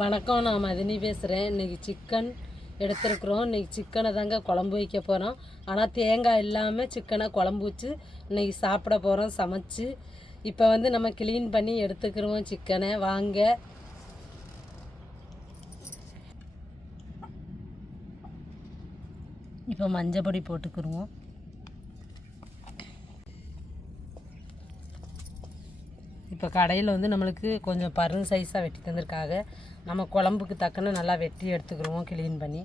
வணக்கம் நான் மதினி பேசுகிறேன் இன்றைக்கி சிக்கன் எடுத்துருக்குறோம். இன்றைக்கி சிக்கனை தாங்க குழம்பு வைக்க போகிறோம் ஆனால் தேங்காய் இல்லாமல் சிக்கனை குழம்பு வச்சு இன்றைக்கி சாப்பிட போகிறோம் சமைச்சு. இப்போ வந்து நம்ம க்ளீன் பண்ணி எடுத்துக்கிறோம் சிக்கனை வாங்க. இப்போ மஞ்சள் பொடி போட்டுக்கிருவோம். இப்போ கடையில் வந்து நம்மளுக்கு கொஞ்சம் பருங்க சைஸாக வெட்டி தந்திருக்காங்க. நம்ம குழம்புக்கு தக்கன நல்லா வெட்டி எடுத்துக்கிடுவோம் க்ளீன் பண்ணி.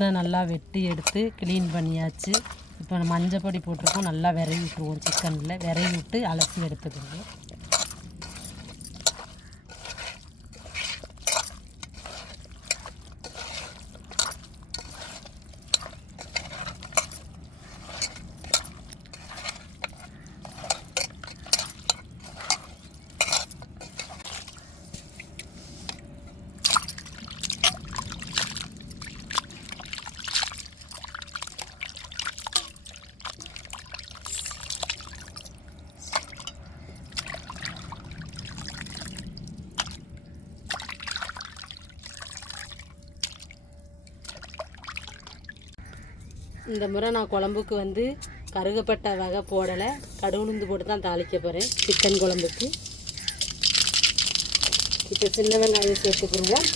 நல்லா வெட்டி எடுத்து க்ளீன் பண்ணியாச்சு. இப்போ மஞ்சள் பொடி போட்டிருக்கோம். நல்லா விரைவி விட்டுருவோம் சிக்கனில். விரைவி விட்டு அலசி எடுத்துக்கணும் இந்த முறை நான் குழம்புக்கு வந்து கருகப்பட்ட வகை போடலை. கடுகுளுந்து போட்டு தான் தாளிக்க போகிறேன் சிக்கன் குழம்புக்கு. இப்போ சின்ன வெங்காயம் சேர்த்துக்கிடுவோம்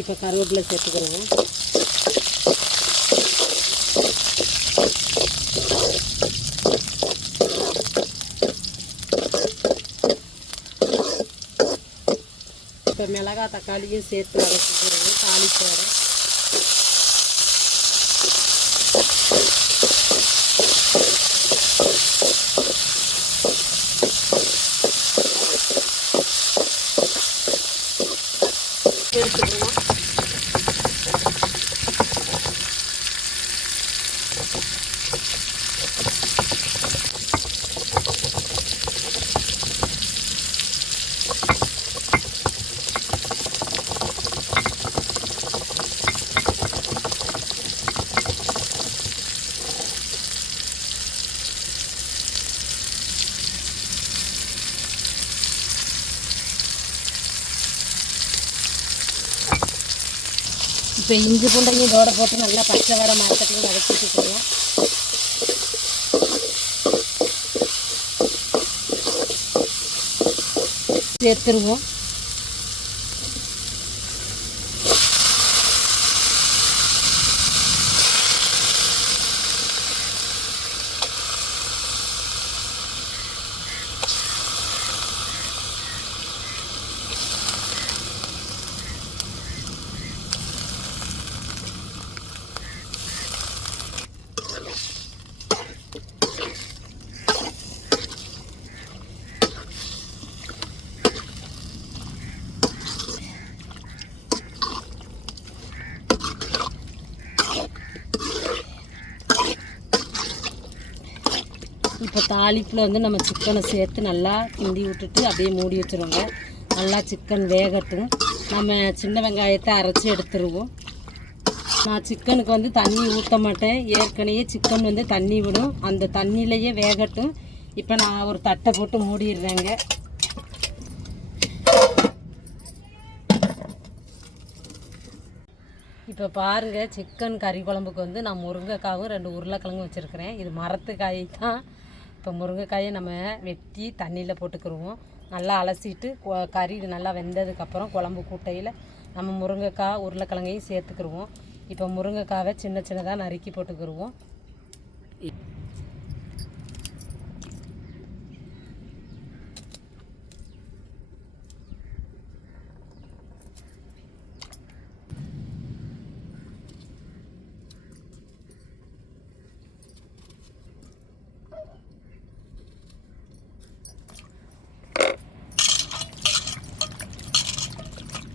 இப்போ கருவேப்பிலை சேர்த்துக்கிடுவோம் இப்போ மிளகா தக்காளியும் சேர்த்து வதக்கிக்கிறோம் தாளிப்போட இப்போ இஞ்சி பூண்டையும் இதோட போட்டு நல்லா பச்சை வர மார்க்கெட்டையும் வதக்கிட்டுருக்கோம் சேர்த்துருவோம். இப்போ தாளிப்பில் வந்து நம்ம சிக்கனை சேர்த்து நல்லா கிண்டி விட்டுட்டு அப்படியே மூடி வச்சுருவோங்க. நல்லா சிக்கன் வேகட்டும். நம்ம சின்ன வெங்காயத்தை அரைச்சி எடுத்துருவோம். நான் சிக்கனுக்கு வந்து தண்ணி ஊற்ற மாட்டேன். ஏற்கனவே சிக்கன் வந்து தண்ணி விடும். அந்த தண்ணியிலையே வேகட்டும். இப்போ நான் ஒரு தட்டை போட்டு மூடிடுறேங்க. இப்போ பாருங்கள் சிக்கன் கறி குழம்புக்கு வந்து நான் முருங்கைக்காவும் ரெண்டு உருளைக்கிழங்கும் வச்சுருக்கிறேன். இது மரத்துக்காய் தான். இப்போ முருங்கைக்காயை நம்ம வெட்டி தண்ணியில் போட்டுக்கிருவோம். நல்லா அலசிட்டு கறி நல்லா வெந்ததுக்கப்புறம் குழம்பு கூட்டையில் நம்ம முருங்கைக்காய் உருளைக்கிழங்கையும் சேர்த்துக்கிருவோம். இப்போ முருங்கைக்காவை சின்ன சின்னதாக நறுக்கி போட்டுக்கிருவோம்.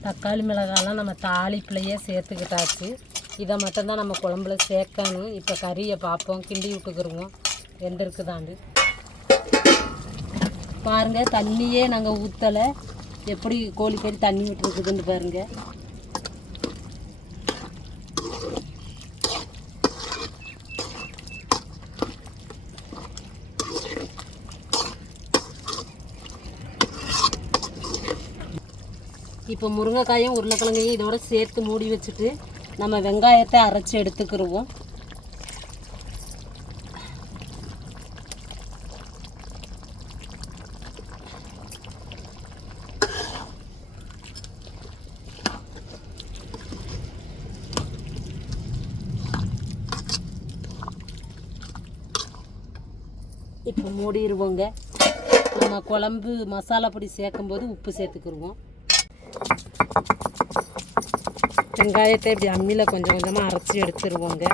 தக்காளி மிளகாலாம் நம்ம தாளிப்புலையே சேர்த்துக்கிட்டாச்சு. இதை மட்டும்தான் நம்ம குழம்புல சேர்க்கணும். இப்போ கறியை பார்ப்போம். கிண்டி விட்டுக்குருவோம். வெந்திருக்குதாண்டு பாருங்கள் தண்ணியே நாங்கள் ஊற்றலை எப்படி கோழிக்கறி தண்ணி விட்டுருக்குதுன்னு பாருங்கள் இப்போ முருங்கைக்காயும் உருளைக்கிழங்கையும் இதோட சேர்த்து மூடி வச்சுட்டு நம்ம வெங்காயத்தை அரைச்சி எடுத்துக்கிடுவோம் இப்போ மூடிடுவோங்க நம்ம குழம்பு மசாலா பொடி சேர்க்கும்போது உப்பு சேர்த்துக்கிருவோம். வெங்காயத்தை இப்படி அம்மியில் கொஞ்சம் கொஞ்சமாக அரைச்சி எடுத்துருவோங்க.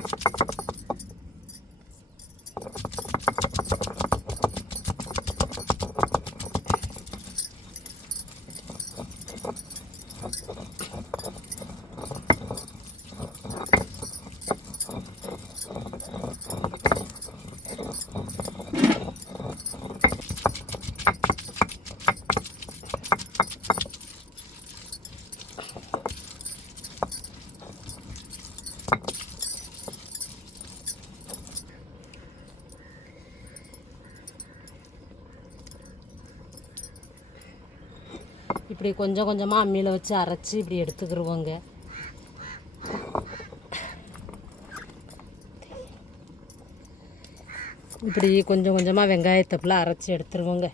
இப்படி கொஞ்சம் கொஞ்சமாக அம்மியில் வச்சு அரைச்சி இப்படி எடுத்துக்கிருவோங்க. இப்படி கொஞ்சம் கொஞ்சமாக வெங்காயத்தை ஃபுல்லாக அரைச்சி எடுத்துருவோங்க.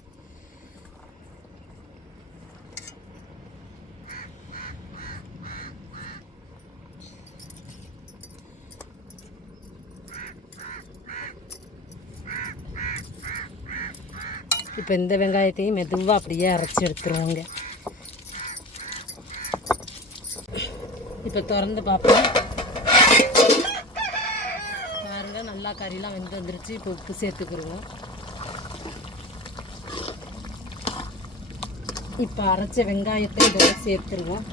இப்போ இந்த வெங்காயத்தையும் மெதுவாக அப்படியே அரைச்சி எடுத்துருவோங்க. இப்போ திறந்து பார்ப்போம். பாருங்க நல்லா கறிலாம் வெந்து வந்துருச்சு. இப்போ உப்பு சேர்த்துக்கிடுவோம் இப்போ அரைச்ச வெங்காயத்தை இதோட சேர்த்துருவோம்.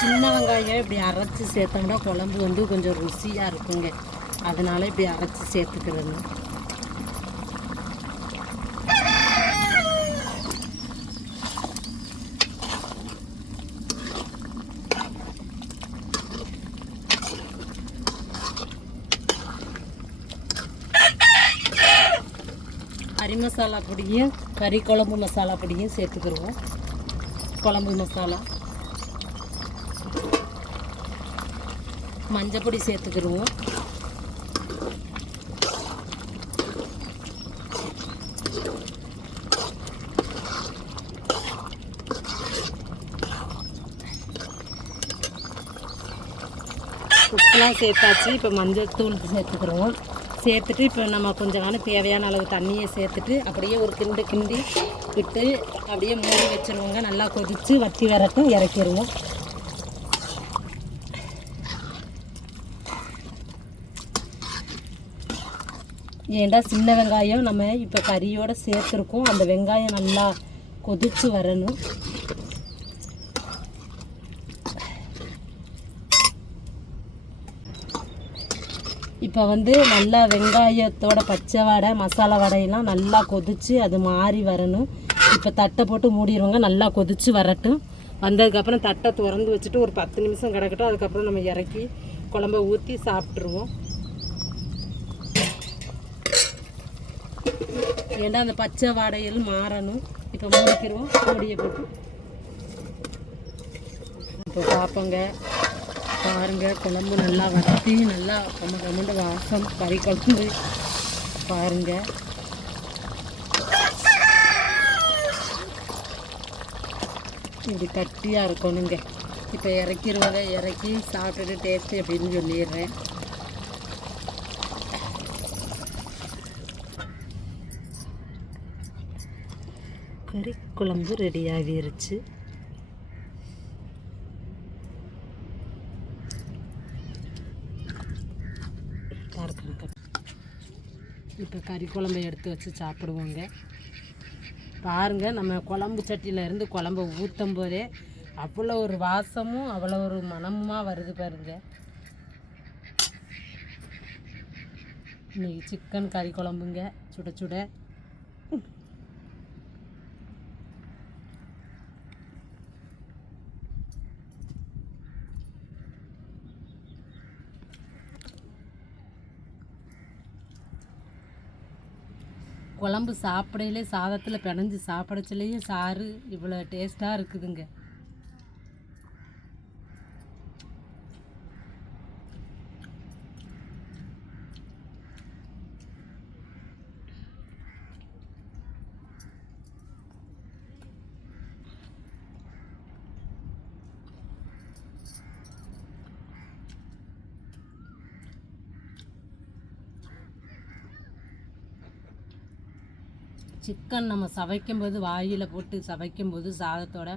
சின்ன வெங்காயம் இப்படி அரைச்சி சேர்த்தோம்னா குழம்பு வந்து கொஞ்சம் ருசியாக இருக்குங்க. அதனால இப்படி அரைச்சி சேர்த்துக்கிறது கறி மசாலா பொடியும் கறி குழம்பு மசாலா பொடியும் சேர்த்துக்கிடுவோம் குழம்பு மசாலா. மஞ்சப்பொடி சேர்த்துக்கிடுவோம் உப்புலாம் சேர்த்தாச்சு. இப்போ மஞ்சள் தூள் சேர்த்துக்கிறோம் சேர்த்துட்டு இப்போ நம்ம கொஞ்ச நேரம் தேவையான அளவு தண்ணியை சேர்த்துட்டு அப்படியே ஒரு கிண்டு கிண்டி விட்டு அப்படியே மூடி வச்சுருவோங்க. நல்லா கொதித்து வத்தி வரட்டும் இறக்கிடுவோம் ஏன்டா சின்ன வெங்காயம் நம்ம இப்போ கறியோடு சேர்த்துருக்கோம். அந்த வெங்காயம் நல்லா கொதித்து வரணும். இப்போ வந்து நல்லா வெங்காயத்தோட பச்சை வடை மசாலா வடையெல்லாம் நல்லா கொதித்து அது மாறி வரணும். இப்போ தட்டை போட்டு மூடிடுவாங்க நல்லா கொதித்து வரட்டும். வந்ததுக்கப்புறம் தட்டை திறந்து வச்சுட்டு ஒரு பத்து நிமிஷம் கிடக்கட்டும். அதுக்கப்புறம் நம்ம இறக்கி குழம்ப ஊற்றி சாப்பிட்ருவோம் ஏன்னா அந்த பச்சை வாடைகள் மாறணும்? இப்போ மூடிக்கிறோம் மூடியை போட்டு. இப்போ பார்ப்போங்க பாருங்க குழம்பு நல்லா வத்தி நல்லா கம்ம கம்மண்டு வாசம் கறி குழம்பு பாருங்க. இது கட்டியாக இருக்கணுங்க. இப்போ இறக்கிடுவாங்க இறக்கி சாப்பிட்டுட்டு டேஸ்ட்டு அப்படின்னு சொல்லிடுறேன். கறி குழம்பு ரெடி ஆகிருச்சு இப்போ கறி குழம்பை எடுத்து வச்சு சாப்பிடுவோங்க. பாருங்க நம்ம குழம்பு சட்டியிலேருந்து குழம்ப ஊற்றும் போதே அவ்வளோ ஒரு வாசமும் அவ்வளோ ஒரு மனமாக வருது பாருங்க. இன்னைக்கு சிக்கன் கறி குழம்புங்க சுட சுட. குழம்பு சாப்பிடையிலே சாதத்தில் பிணைஞ்சு சாப்பிடச்சிலேயே சாறு இவ்வளோ டேஸ்ட்டாக இருக்குதுங்க. சிக்கன் நம்ம சவைக்கும்போது வாயில் போட்டு சவைக்கும்போது சாதத்தோட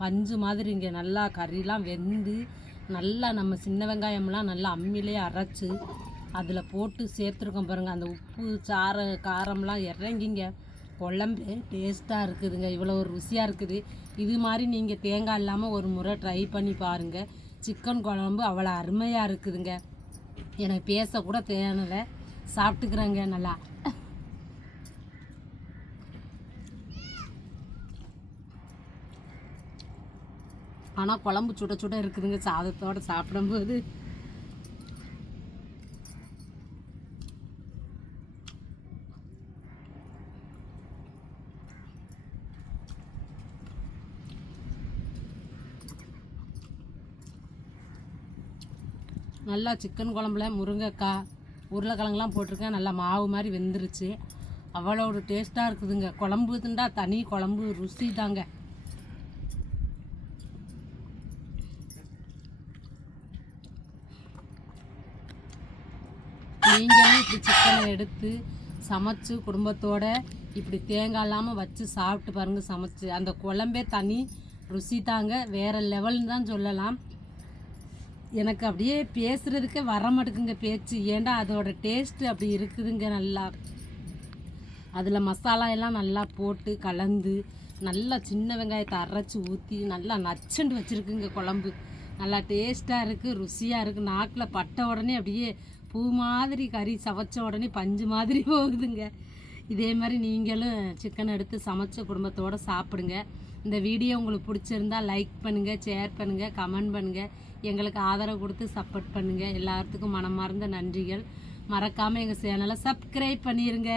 பஞ்சு மாதிரி இங்கே நல்லா கறிலாம் வெந்து நல்லா நம்ம சின்ன வெங்காயம்லாம் நல்லா அம்மிலே அரைச்சி அதில் போட்டு சேர்த்துருக்கோம் பாருங்கள் அந்த உப்பு சார காரம்லாம் இறங்கிங்க. குழம்பு டேஸ்ட்டாக இருக்குதுங்க. இவ்வளோ ஒரு ருசியாக இருக்குது. இது மாதிரி நீங்கள் தேங்காய் இல்லாமல் ஒரு முறை ட்ரை பண்ணி பாருங்கள் சிக்கன் குழம்பு அவ்வளோ அருமையாக இருக்குதுங்க. எனக்கு பேசக்கூட தேனலை சாப்பிட்டுக்கிறேங்க. நல்லா. ஆனால் குழம்பு சுட சுட இருக்குதுங்க. சாதத்தோட சாப்பிடும்போது. நல்லா சிக்கன் குழம்புல முருங்கைக்காய் உருளைக்கிழங்குலாம் போட்டிருக்கேன். நல்லா மாவு மாதிரி வெந்துருச்சு. அவ்வளோ ஒரு டேஸ்ட்டாக இருக்குதுங்க. குழம்பு திண்டா தனி குழம்பு ருசி தாங்க நீங்களும் இப்படி சிக்கனை எடுத்து சமைச்சு குடும்பத்தோட இப்படி தேங்காய் இல்லாமல் வச்சு சாப்பிட்டு பாருங்க சமைச்சு. அந்த குழம்பே தனி ருசி தாங்க. வேற லெவல்னு தான் சொல்லலாம். எனக்கு அப்படியே பேசுகிறதுக்கே வர மாட்டேங்குங்க பேச்சு. ஏன்டா அதோட டேஸ்ட்டு அப்படி இருக்குதுங்க நல்லா. அதில் மசாலா எல்லாம் நல்லா போட்டு கலந்து நல்லா சின்ன வெங்காயத்தை அரைச்சி ஊற்றி நல்லா நச்சுண்டு வச்சுருக்குங்க குழம்பு. நல்லா டேஸ்ட்டாக இருக்குது ருசியாக இருக்குது நாக்கில் பட்ட உடனே அப்படியே பூ மாதிரி கறி சமைச்ச உடனே பஞ்சு மாதிரி போகுதுங்க. இதே மாதிரி நீங்களும் சிக்கன் எடுத்து சமைச்ச குடும்பத்தோடு சாப்பிடுங்க. இந்த வீடியோ உங்களுக்கு பிடிச்சிருந்தா லைக் பண்ணுங்கள் ஷேர் பண்ணுங்கள் கமெண்ட் பண்ணுங்கள் எங்களுக்கு ஆதரவு கொடுத்து சப்போர்ட் பண்ணுங்கள் எல்லாத்துக்கும் மனமார்ந்த நன்றிகள். மறக்காமல் எங்கள் சேனலை சப்ஸ்கிரைப் பண்ணிடுங்க